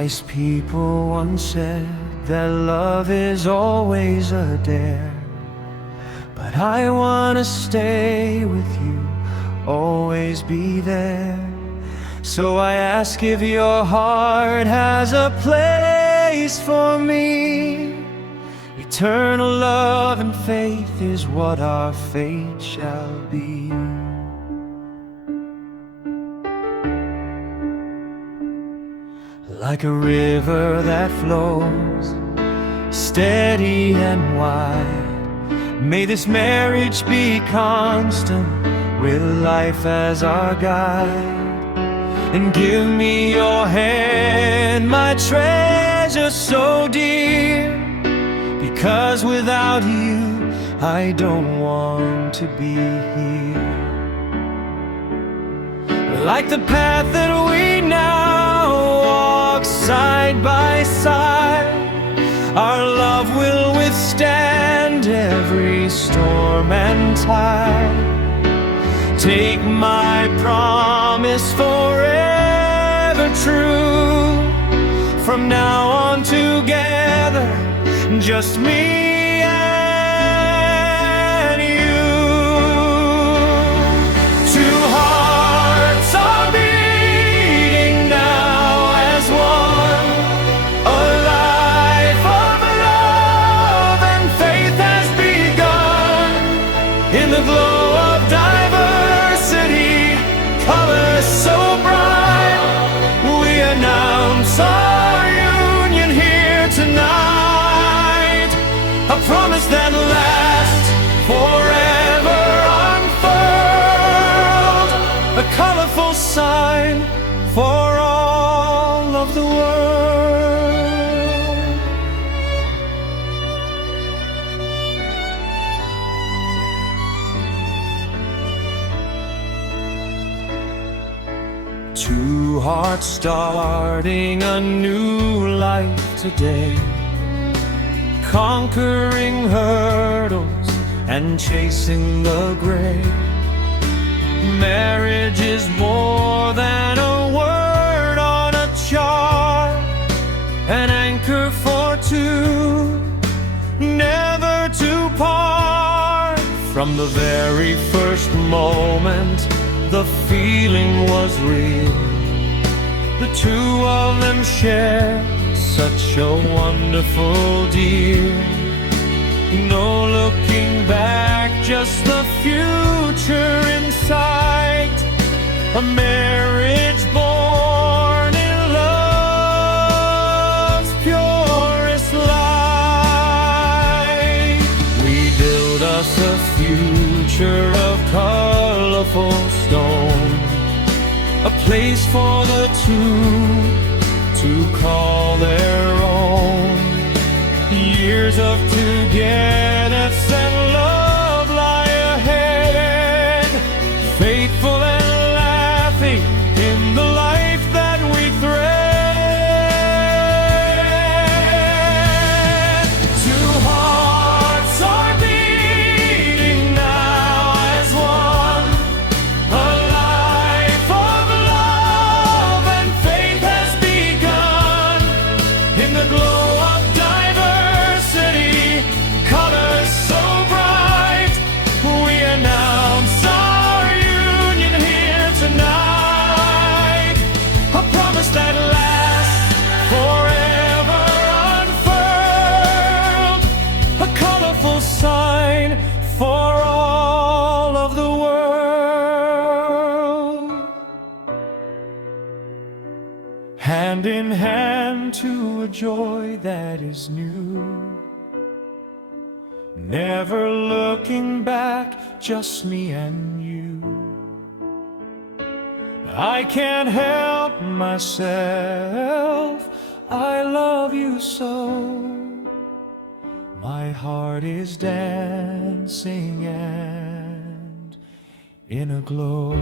Wise people once said that love is always a dare, but I wanna stay with you, always be there. So I ask if your heart has a place for me. Eternal love and faith is what our fate shall be. Like a river that flows steady and wide, may this marriage be constant with life as our guide. And give me your hand, my treasure so dear, because without you I don't want to be here. Like the path that we now walk side by side, our love will withstand every storm and tide. Take my promise forever true, from now on together, just me and you. Two hearts are beating now as one, a life of love and faith has begun. In the glow of diversity, colors so bright, we announce our union here tonight. A promise that lasts forever unfurled, a colorful sign for all of the world. Two hearts starting a new life today, conquering hurdles and chasing the gray. Marriage is more than a word on a chart, an anchor for two, never to part. From the very first moment, the feeling was real. The two of them shared such a wonderful deal. No looking back, just the future in sight. A marriage born in love's purest light. We build us a future of colorful stone, a place for the two to call their own. Years of togetherness and love lie ahead, faithful and laughing in the life that we thread. Two hearts are beating now as one, a life of love and faith has begun. In the glow of diversity, colors so bright, we announce our union here tonight. A promise that lasts forever unfurled, a colorful sign for all of the world. Hand in hand to a joy that is new, never looking back, just me and you. I can't help myself, I love you so. My heart is dancing and in a glow.